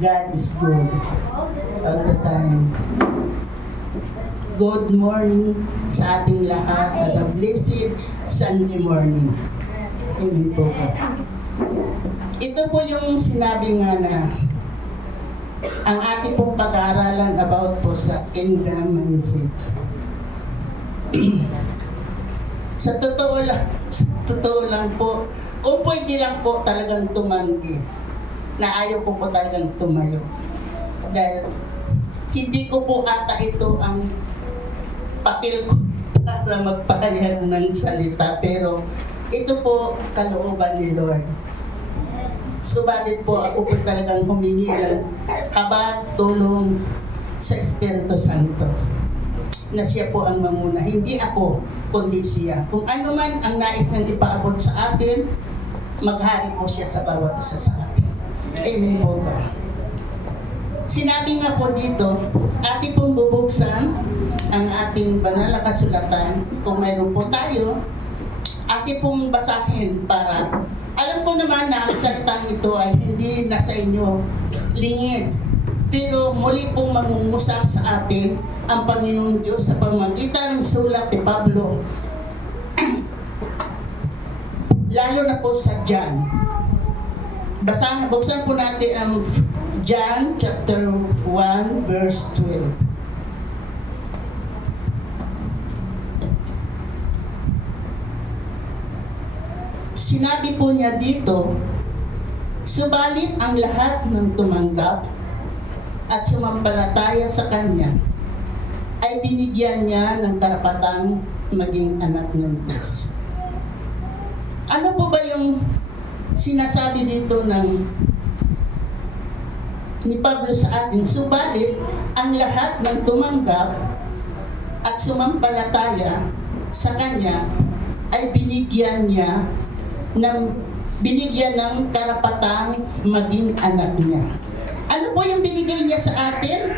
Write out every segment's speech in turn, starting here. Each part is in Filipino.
God is good all the time. Good morning sa ating lahat at a blessed Sunday morning. Amen po ka. Ito po yung sinabi nga na ang ating pong pag-aaralan about po sa kingdom mindset. Sa totoo lang po, kung pwede lang po talagang tumanggi, na ayaw ko po talagang tumayo. Dahil hindi ko po ata ito ang papel ko para magpahayag ng salita. Pero ito po kalooban ni Lord. Subalit po ako po talagang humingi ng habag, tulong sa Espiritu Santo. Na siya po ang mamuna. Hindi ako, kundi siya. Kung ano man ang nais niyang ipaabot sa atin, maghari po siya sa bawat isa sa atin. Amen po ba? Sinabi nga po dito, ating pong bubuksan ang ating banal na kasulatan. Kung mayroon po tayo, ating pong basahin para alam ko naman na ang salitang ito ay hindi nasa inyo lingid. Pero muli pong mangungusap sa atin ang Panginoong Diyos sa pamamagitan ng sulat ni Pablo. Lalo na po sa John. Buksan po natin ang John chapter 1 verse 12. Sinabi po niya dito, subalit ang lahat ng tumanggap at sumampalataya sa Kanya ay binigyan niya ng karapatang maging anak ng Diyos. Ano po ba yung sinasabi dito ni Pablo sa atin? Subalit ang lahat ng tumanggap at sumampalataya sa Kanya ay binigyan ng karapatang maging anak niya. Ano po yung binigay niya sa atin?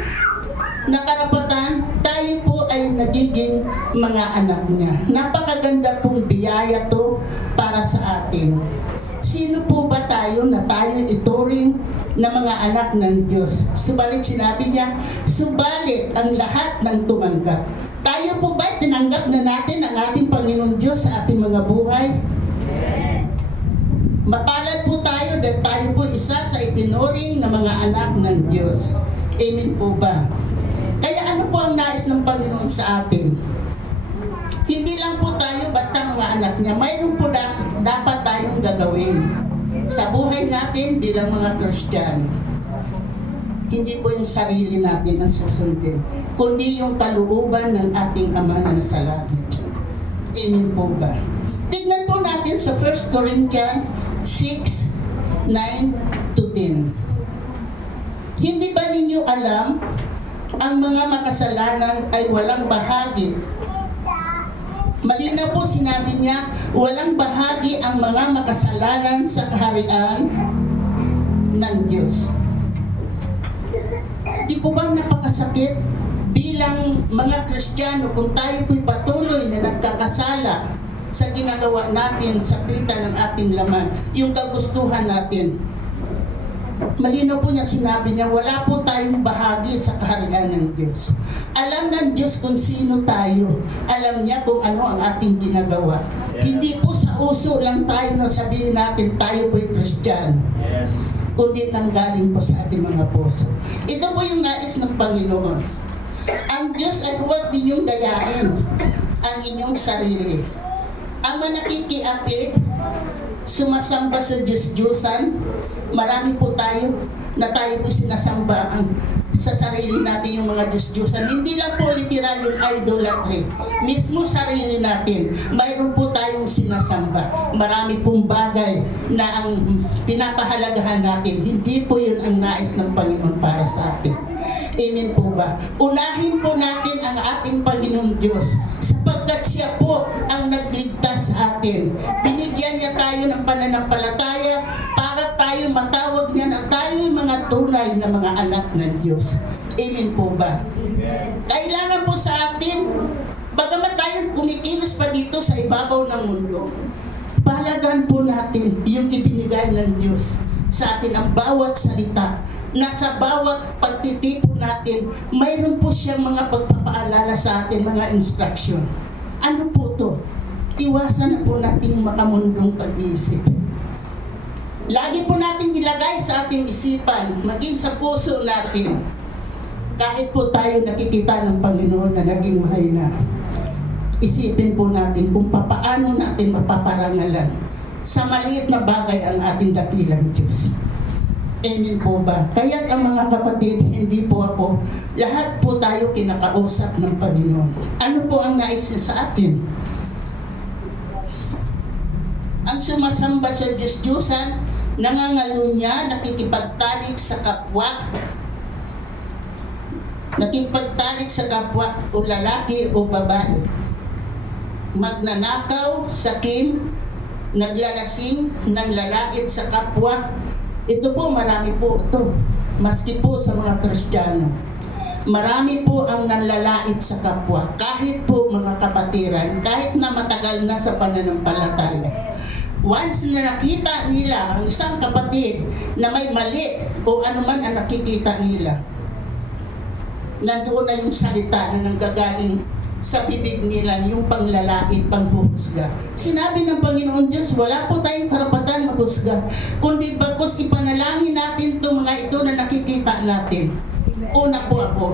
Na karapatan, tayo po ay nagiging mga anak niya. Napakaganda pong biyaya to para sa atin. Sino po ba tayo na tayo ituring na mga anak ng Diyos? Subalit sinabi niya, subalit ang lahat ng tumanggap. Tayo po ba tinanggap na natin ang ating Panginoon Diyos sa ating mga buhay? Mapalad po tayo dahil tayo po isa sa itinuring na mga anak ng Diyos. Amen po ba? Kaya ano po ang nais ng Panginoon sa atin? Hindi lang po tayo basta mga anak niya. Mayroon po dapat tayong gagawin sa buhay natin bilang mga Kristiyano. Hindi po yung sarili natin ang susundin, kundi yung kalooban ng ating Ama na nasa langit. Amen po ba? Tignan po natin sa 1 Corinthians 6:9 to 10. Hindi ba ninyo alam ang mga makasalanan ay walang bahagi? Malinaw po sinabi niya, walang bahagi ang mga makasalanan sa kaharian ng Diyos. Di po ba napakasakit bilang mga Kristiyano kung tayo po'y patuloy na nagkakasala sa ginagawa natin sa pilitan ng ating laman, yung kagustuhan natin. Malinaw po niya sinabi niya, wala po tayong bahagi sa kaharian ng Diyos. Alam ng Diyos kung sino tayo. Alam niya kung ano ang ating ginagawa. Yeah. Hindi po sa uso lang tayo na sabihin natin tayo po'y Kristiyano. Yes. Kundi nanggaling po sa ating mga puso. Ito po yung nais ng Panginoon. Ang Diyos ay huwag ninyong dayain ang inyong sarili. Ang manakikiapid, sumasamba sa Diyos-Diyosan, marami po tayo na tayo po sinasamba sa sarili natin yung mga Diyos-Diyosan. Hindi lang po literal yung idolatry. Mismo sarili natin, mayroon po tayong sinasamba. Marami pong bagay na ang pinapahalagahan natin. Hindi po yun ang nais ng Panginoon para sa atin. Amen po ba? Unahin po natin ang ating Panginoon Diyos sapagkat siya po ang nagligtas sa atin. Binigyan niya tayo ng pananampalataya para tayo matawag niya na tayo mga tunay na mga anak ng Diyos. Amen po ba? Kailangan po sa atin, bagamat tayo kumikilos pa dito sa ibabaw ng mundo, pahalagaan po natin yung ibinigay ng Diyos sa atin ang bawat salita, na sa bawat pagtitipon natin, mayroon po siyang mga pagpapaalala sa atin, mga instruction. Ano po to? Iwasan na po natin makamundong pag-iisip. Lagi po natin ilagay sa ating isipan, maging sa puso natin, kahit po tayo nakikita ng Panginoon na naging mahina, isipin po natin kung papaano natin mapaparangalan sa maliit na bagay ang ating dakilang Diyos. Amen po ba? Kaya ang mga kapatid, hindi po ako, lahat po tayo kinakausap ng Panginoon. Ano po ang nais niya sa atin? Ang sumasamba sa Diyos-Diyosan, nangangalunya, nakikipagtalik sa kapwa, nakipagtalik sa kapwa o lalaki o babae, magnanakaw, sakim, naglalasing, nanlalait sa kapwa. Ito po, marami po ito. Maski po sa mga Kristiyano, marami po ang nanlalait sa kapwa. Kahit po mga kapatiran, kahit na matagal na sa pananampalataya, once na nakita nila ang isang kapatid na may mali o anuman ang nakikita nila, nandoon na yung salita na nanggagaling sa bibig nila, yung panglalait, panghuhusga. Sinabi ng Panginoon Diyos, wala po tayong karapatan maghusga, kundi bagkus ipanalangin natin itong mga ito na nakikita natin. Una po ako,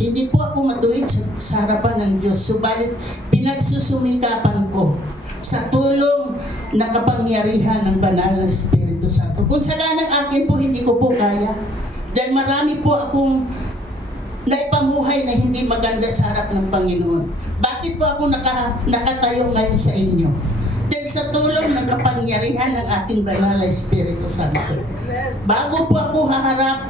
hindi po ako matuwid sa harapan ng Diyos, subalit pinagsusumikapan ko sa tulong na kapangyarihan ng banal na Espiritu Santo. Kung sa ganang akin po, hindi ko po kaya. Dahil marami po akong naipamuhay na hindi maganda sa harap ng Panginoon. Bakit po ako nakatayo ngayon sa inyo? Dahil sa tulong ng kapangyarihan ng ating banal na Espiritu Santo. Bago po ako haharap,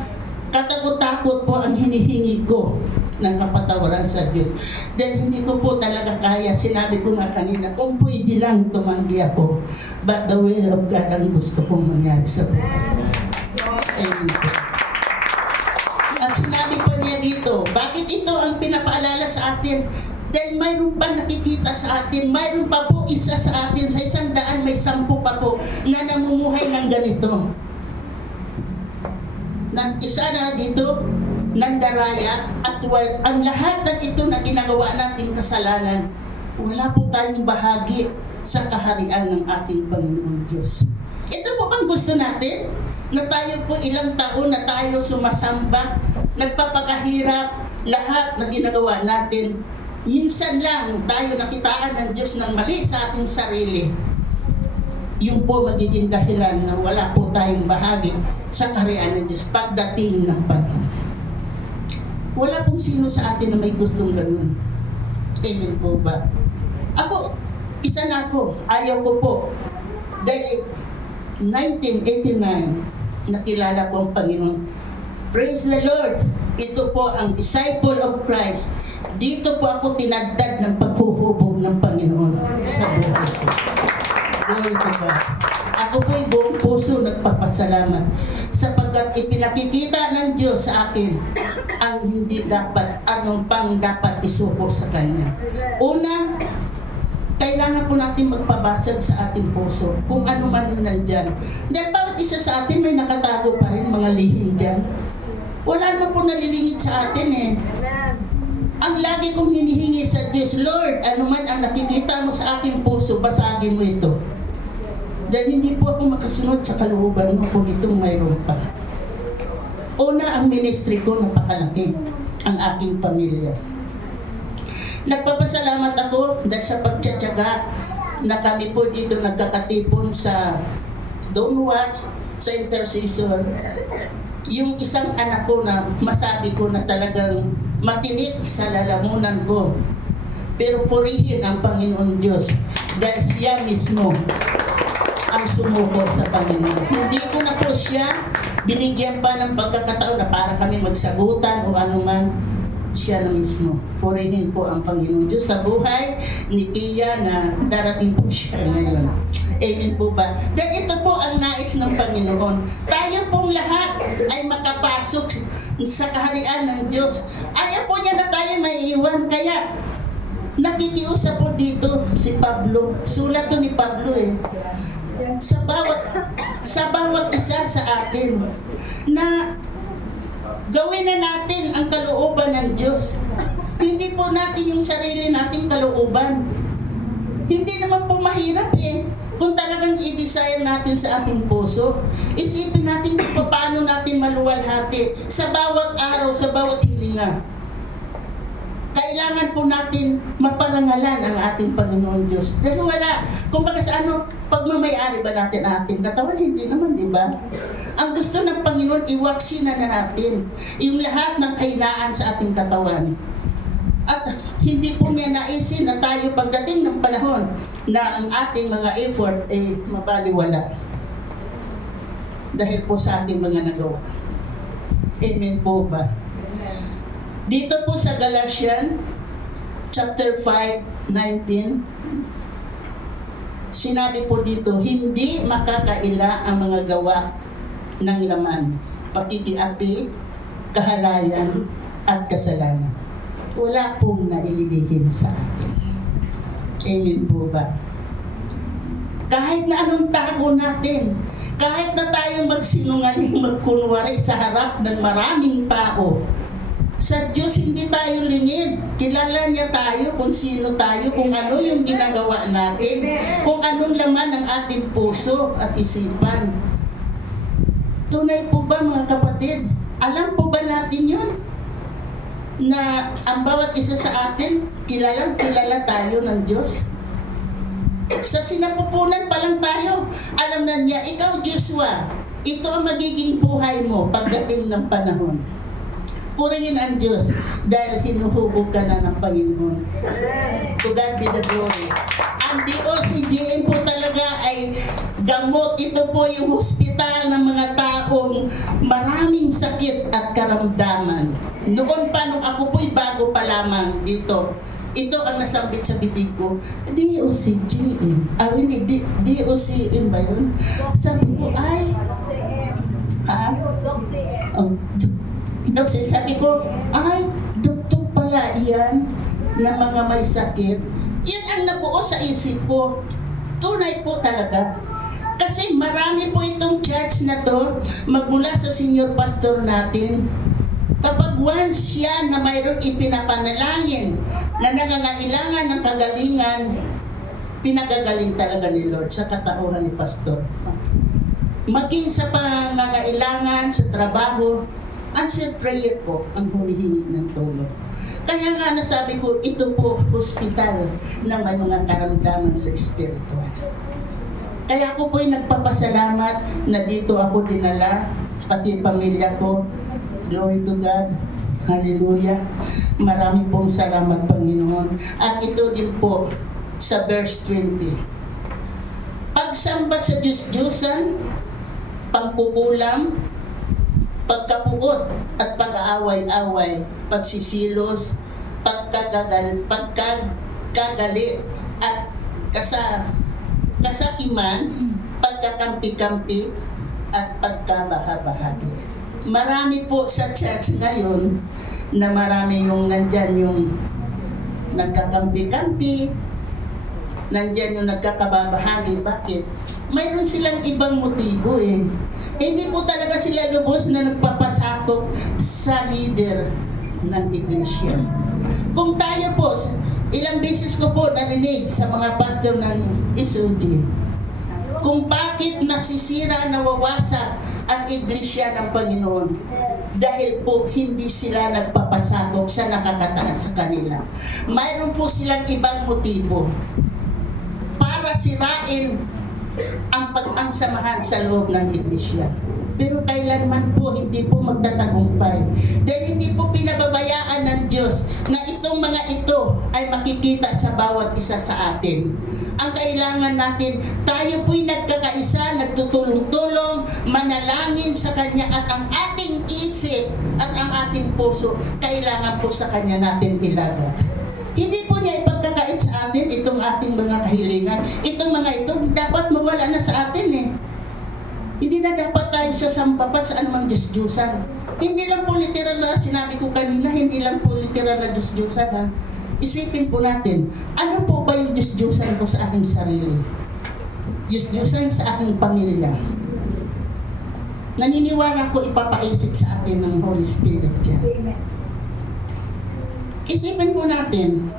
katakot-takot po ang hinihingi ko ng kapatawaran sa Diyos. Dahil hindi ko po talaga kaya, sinabi ko nga kanina, kung pwede lang tumanggi ako, but the will of God ang gusto kong mangyari sa buhay ko. Amen po. At sinabi pa niya dito, bakit ito ang pinapaalala sa atin? Dahil mayroon pa nakikita sa atin, mayroon pa po isa sa atin, sa 100 may 10 pa po na namumuhay ng ganito. Isa na dito, nandaraya, at ang lahat ng ito na ginagawa nating kasalanan, wala po tayong bahagi sa kaharian ng ating Panginoon Diyos. Ito po bang gusto natin? Na tayo po ilang taon na tayo sumasamba, nagpapakahirap, lahat na ginagawa natin, minsan lang tayo nakitaan ng Diyos ng mali sa ating sarili. Yung po magiging dahilan na wala po tayong bahagi sa kaharian ng Diyos pagdating ng panahon. Wala pong sino sa atin na may gustong ganun. Amen po ba? Ako, isa na ako, ayaw ko po. Dahil 1989, nakilala ko ang Panginoon. Praise the Lord! Ito po ang disciple of Christ. Dito po ako tinagdad ng paghuhubog ng Panginoon sa buhay ko. Glory to God. Ako po'y buong puso nagpapasalamat sapagkat ipinakikita ng Diyos sa akin ang hindi dapat, anong pang dapat isuko sa Kanya. Una, kailangan po natin magpabasag sa ating puso kung ano man nandyan. Dahil bawat isa sa atin may nakatago pa rin mga lihim dyan. Wala naman po nalilingit sa atin eh. Ang lagi kong hinihingi sa Diyos, Lord, ano man ang nakikita mo sa aking puso, basagin mo ito. Dahil hindi po ako makasunod sa kalooban mo kung itong mayroon pa. Una, ang ministry ko napakalaki, ang aking pamilya. Nagpapasalamat ako dahil sa pagtsatsaga na kami po dito nagkakatipon sa Don't Watch, sa intercession. Yung isang anak ko na masabi ko na talagang matinik sa lalamunan ko. Pero purihin ang Panginoon Diyos dahil siya mismo ang sumuko sa Panginoon. Hindi ko na po siya binigyan pa ng pagkakataon na para kami magsagutan o anuman. Siya na mismo. Purihin po ang Panginoon Diyos sa buhay ni Tia na darating po siya ngayon. Amen po ba? Dahil ito po ang nais ng Panginoon. Tayo pong lahat ay makapasok sa kaharian ng Diyos. Ayaw po niya na tayo maiiwan. Kaya nakikiusap po dito si Pablo. Sulat to ni Pablo eh. Sa bawat sa bawat isa sa atin na gawin na natin ang kalooban ng Diyos. Hindi po natin yung sarili nating kalooban. Hindi naman po mahirap eh. Kung talagang i-desire natin sa ating puso, isipin natin kung paano natin maluwalhati sa bawat araw, sa bawat hilinga. Kailangan po natin maparangalan ang ating Panginoon Diyos. Dahil wala, kumbaga sa ano, pagmamayari ba natin ang ating katawan? Hindi naman, di ba? Ang gusto ng Panginoon, iwaksina na natin yung lahat ng kahinaan sa ating katawan. At hindi po niya naisin na tayo pagdating ng panahon na ang ating mga effort ay mabaliwala. Dahil po sa ating mga nagawa. Amen po ba? Dito po sa Galatians chapter 5:19, sinabi po dito, hindi makakaila ang mga gawa ng laman, pakikiapi, kahalayan, at kasalanan. Wala pong naililihim sa atin. Amen po ba? Kahit na anong tago natin, kahit na tayo magsinungaling, magkunwari sa harap ng maraming tao, sa Diyos hindi tayo lingid. Kilala niya tayo kung sino tayo, kung ano yung ginagawa natin, kung anong laman ng ating puso at isipan. Tunay po ba mga kapatid? Alam po ba natin yun? Na ang bawat isa sa atin, kilala tayo ng Diyos. Sa sinapupunan pa lang tayo, alam na niya, ikaw Joshua, ito ang magiging buhay mo pagdating ng panahon. Purihin ang Diyos dahil hinuhubog ka na ng Panginoon. To God be the glory. Ang DOCGM po talaga ay gamot. Ito po yung hospital ng mga taong maraming sakit at karamdaman. Noon pa, nung ako po'y bago pa lamang dito, ito ang nasambit sa bibig ko, DOCGM. Hindi, DOCM ba yun? Sabi ko, ay, oh, Doksin, sabi ko, ay, doktor pala yan na mga may sakit. Yun ang nabuo sa isip ko. Tunay po talaga. Kasi marami po itong church na to, magmula sa senior pastor natin. Kapag once siya na mayroong ipinapanalangin na nangangailangan ng kagalingan, pinagagaling talaga ni Lord sa katauhan ni pastor. Maging sa pangangailangan, sa trabaho, answer prayer po ang humihingi ng tulong. Kaya nga nasabi ko, ito po hospital na may mga karamdaman sa spiritual. Kaya ako po'y nagpapasalamat na dito ako dinala, pati pamilya ko. Glory to God. Hallelujah. Maraming pong salamat, Panginoon. At ito din po sa verse 20. Pagsamba sa Diyos-Diyosan, pagpupulam, pagkapuot at pag-aaway-away, pagsisilos, pagkagalit at kasakiman, pagkakampi-kampi at pagkabaha-bahagi. Marami po sa church ngayon na marami yung nandyan yung nagkakampi-kampi, nandyan yung nagkakababahagi. Bakit? Mayroon silang ibang motibo eh. Hindi po talaga sila lubos na nagpapasakop sa leader ng iglesia. Kung tayo po, ilang beses ko po narinig sa mga pastor ng SOG, kung bakit nasisira, nawawasak ang iglesia ng Panginoon. Dahil po hindi sila nagpapasakop sa nakakataas sa kanila. Mayroon po silang ibang motibo para sirain ang pag-ansamahan sa loob ng iglesia. Pero kailanman po hindi po magtatagumpay. Dahil hindi po pinababayaan ng Diyos na itong mga ito ay makikita sa bawat isa sa atin. Ang kailangan natin, tayo po'y nagkakaisa, nagtutulong-tulong, manalangin sa Kanya at ang ating isip at ang ating puso, kailangan po sa Kanya natin ilagay. Hindi po niya ipagkakait sa atin itong ating mga kahilingan. Itong mga ito, dapat mawala na sa atin eh. Hindi na dapat tayo sasamba pa sa anumang Diyos-Diyosan. Hindi lang po literal na, sinabi ko kanina, hindi lang po literal na Diyos-Diyosan ha. Isipin po natin, ano po ba yung Diyos-Diyosan ko sa aking sarili? Diyos-Diyosan sa aking pamilya. Naniniwala ko ipapaisip sa atin ng Holy Spirit yan. Amen. Isipin po natin,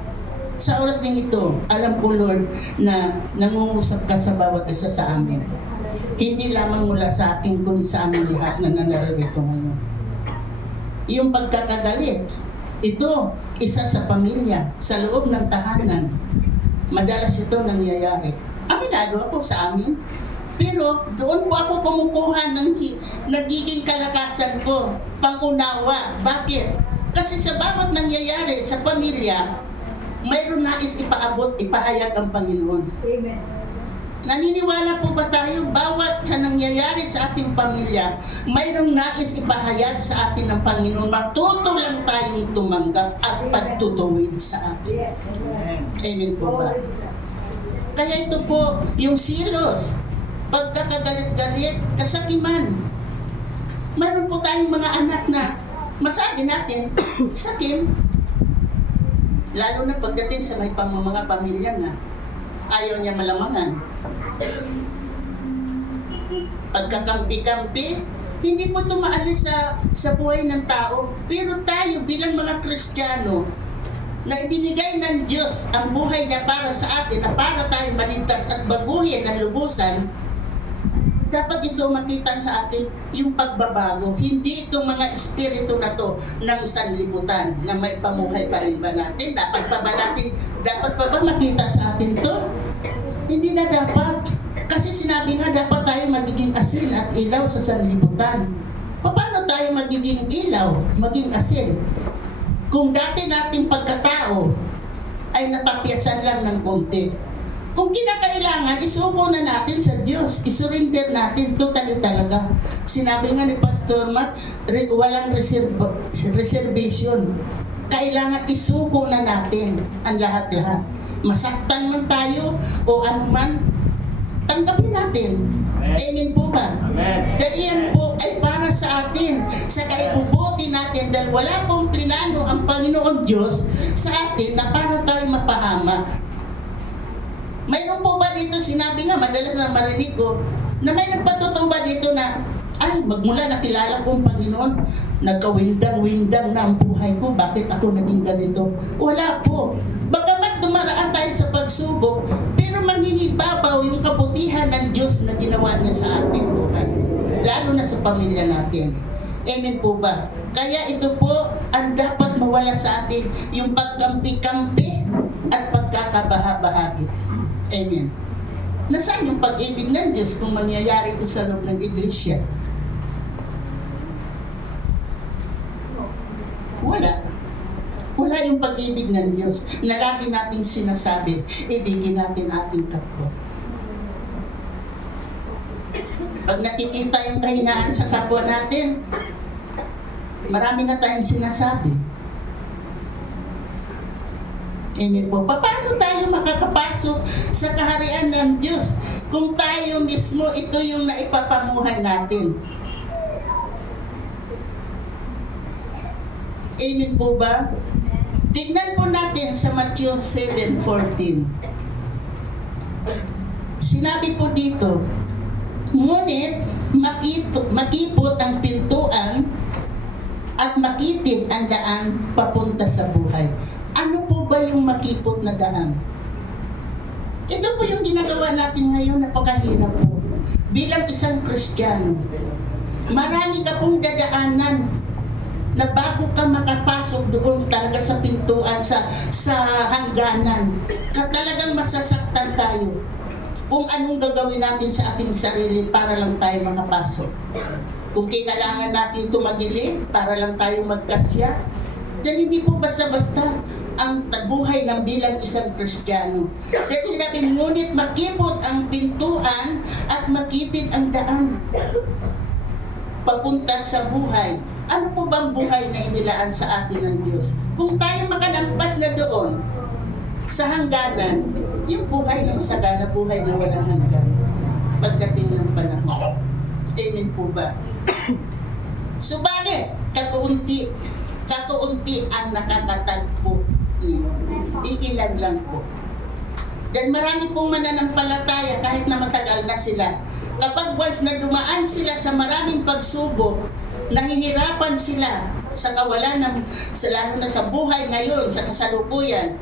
sa oras din ito, alam ko Lord na nangungusap ka sa bawat isa sa amin. Hindi lamang mula sa akin, kundi sa amin lahat na nanarito ngayon. Yung pagkakagalit, ito, isa sa pamilya, sa loob ng tahanan. Madalas ito nangyayari. Aminado ako sa amin. Pero doon po ako kumukuha ng nagiging kalakasan ko, pangunawa. Bakit? Kasi sa bawat nangyayari sa pamilya, mayroon nais ipaabot, ipahayag ang Panginoon. Amen. Naniniwala po ba tayo, bawat sa nangyayari sa ating pamilya, mayroong nais ipahayag sa atin ng Panginoon, matuto lang tayong tumanggap at pagtutuwid sa atin. Yes. Amen po ba? Kaya ito po, yung silos, pagkakagalit-galit, kasakiman. Mayroon po tayong mga anak na masabi natin, sakim, lalo na pagdating sa may mga pamilya na ayaw niya malamangan. Pagkakampi-kampi, hindi po ito maalis sa buhay ng tao. Pero tayo bilang mga Kristiyano, na ibinigay ng Diyos ang buhay niya para sa atin, na para tayo maligtas at baguhin ng lubusan, dapat ito makita sa atin yung pagbabago. Hindi itong mga espiritu na to ng sanlibutan na may pamuhay pa rin ba natin? Dapat pa ba makita sa atin to? Hindi na dapat. Kasi sinabi nga dapat tayo magiging asin at ilaw sa sanlibutan. Paano tayo magiging ilaw, maging asin? Kung dati nating pagkatao ay natapyasan lang ng konti. Kung kinakailangan, isuko na natin sa Diyos. Isurrender natin totally talaga. Sinabi nga ni Pastor Matt, walang reservation. Kailangan isuko na natin ang lahat-lahat. Masaktan man tayo o anuman, tanggapin natin. Amen po ba? Amen. Dahil yan po ay para sa atin, sa kaibubuti natin, dahil wala pong plinano ang Panginoon Diyos sa atin na para tayo mapahamak. Mayroon po ba dito, sinabi nga, madalas na marinig ko, na may nagpatotoo ba dito na, ay, magmula nakilala kong Panginoon, nagkawindang-windang na ang buhay ko, bakit ako naging ganito? Wala po. Bagamat dumaraan tayo sa pagsubok, pero mangingibabaw yung kabutihan ng Diyos na ginawa niya sa ating buhay, lalo na sa pamilya natin. Amen po ba? Kaya ito po ang dapat mawala sa atin, yung pagkampi-kampi at pagkakabaha-bahagi. Amen. Nasaan yung pag-ibig ng Diyos kung mangyayari ito sa loob ng iglesia? Wala. Wala yung pag-ibig ng Diyos na lagi nating sinasabi, ibigin natin ating kapwa. Pag nakikita yung kahinaan sa kapwa natin, marami na tayong sinasabi. Amen po. Paano tayo makakapasok sa kaharian ng Diyos kung tayo mismo ito yung naipapamuhay natin? Amen po ba? Tignan po natin sa Matthew 7:14. Sinabi po dito, ngunit makipot ang pintuan at makitid ang daan papunta sa buhay. Ano po ba yung makipot na daan? Ito po yung ginagawa natin ngayon, napakahirap po. Bilang isang Kristiyano, marami ka pong dadaanan na bago ka makapasok doon talaga sa pintuan, sa hangganan, talagang masasaktan tayo kung anong gagawin natin sa ating sarili para lang tayo makapasok. Kung kailangan natin tumagilid para lang tayo magkasya, dahil hindi po basta-basta ang buhay ng bilang isang Kristiyano. Dahil sinabi, ngunit makipot ang pintuan at makitid ang daan papunta sa buhay. Ano po bang buhay na inilaan sa atin ng Diyos? Kung tayo makalampas na doon sa hangganan, yung buhay ng sagana, buhay na walang hanggan pagdating ng panahon. Amen po ba? Subalit, katuunti ang nakakatagpo niyo. Iilan lang po. Dan marami pong mananampalataya kahit na matagal na sila. kapag once na dumaan sila sa maraming pagsubok, nahihirapan sila sa kawalan ng, lalo na sa buhay ngayon, sa kasalukuyan,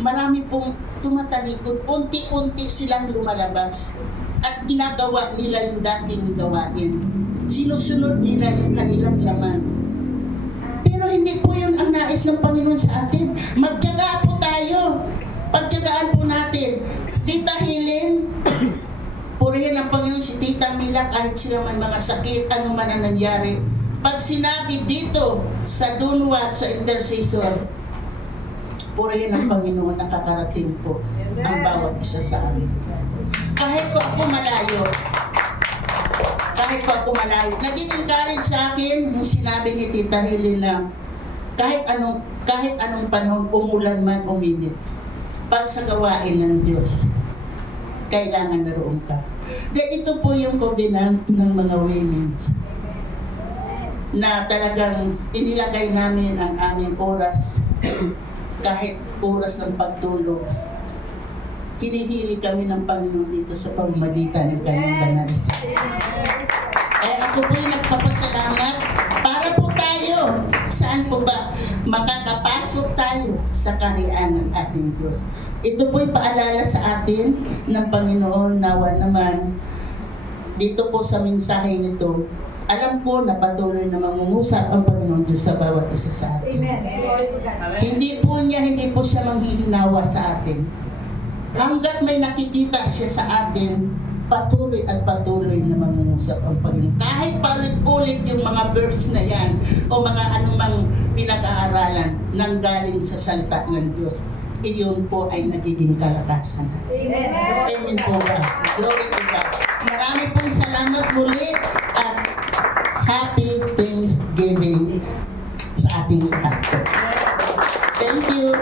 marami pong tumatalikod, unti-unti silang lumalabas at ginagawa nila yung dating gawain. Sinusunod nila yung kanilang laman. Pero hindi po yun ang nais ng Panginoon sa atin. Magtiyaga po tayo. Pagtiyagaan po natin. Tita Helen, purihin ang Panginoon si Tita Mila kahit sila man mga sakit, ano man ang nangyari. Pag sinabi dito sa Dunwat, sa intercessor, purihin ang Panginoon, nakakarating po ang bawat isa sa amin. Kahit po ako malayo, naging encourage sa akin yung sinabi ni Tita Helen na kahit anong panahon, umulan man, uminit, pag sa gawain ng Diyos, kailangan naroon ka. Then ito po yung covenant ng mga women na talagang inilagay namin ang aming oras, kahit oras ng pagtulog. Hinihili kami ng Panginoon dito sa pamamagitan ng kanyang banal. Kaya ako po'y nagpapasalamat para po tayo. Saan po ba? Makakapasok tayo sa kaharian ng ating Diyos. Ito po'y paalala sa atin ng Panginoon, nawa naman dito po sa mensaheng nito. Alam ko na patuloy na mangungusap ang Panginoon Diyos sa bawat isa sa atin. Hindi po siya manghihinawa sa atin. Hanggat may nakikita siya sa atin, patuloy at patuloy na mangungusap ang Panginoon. Kahit paulit-ulit yung mga verse na yan o mga anumang pinag-aaralan nang galing sa salita ng Diyos, iyon po ay nagiging kalakasan natin. Amen po ba? Glory to God. Marami pong salamat muli at happy Thanksgiving sa ating lahat. Thank you.